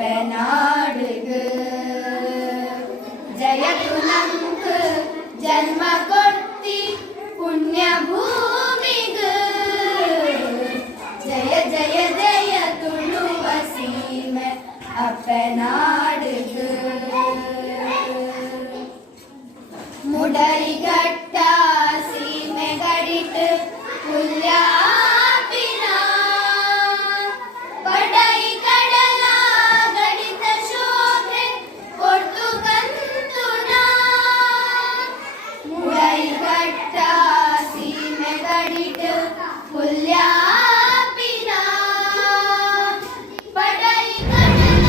ಅಪ್ಪನಾಡಿಗೆ ಜಯತು ನಂಕ ಜನ್ಮ ಕೊಟ್ಟಿ ಪುಣ್ಯ ಭೂಮಿಗೆ ಜಯ ಜಯ ಜಯ ತುಳುವ ಸೀಮೆ ಅಪ್ಪನಾಡಿಗೆ ಮುಡರಿಗಟ್ಟ ಸೀಮೆ ಗಡಿಟ್ ಪುಲ್ಯ ಆಪಿನ ಪಡೈ ಕಡಲ ಗಡಿತ ಶೋಭೆ ಕೊಟ್ಟು ಕಂತುನ ಮುಡರಿಗಟ್ಟ ಸೀಮೆ ಗಡಿಟ್ ಪುಲ್ಯ ಆಪಿನ ಪಡೈ ಕಡಲ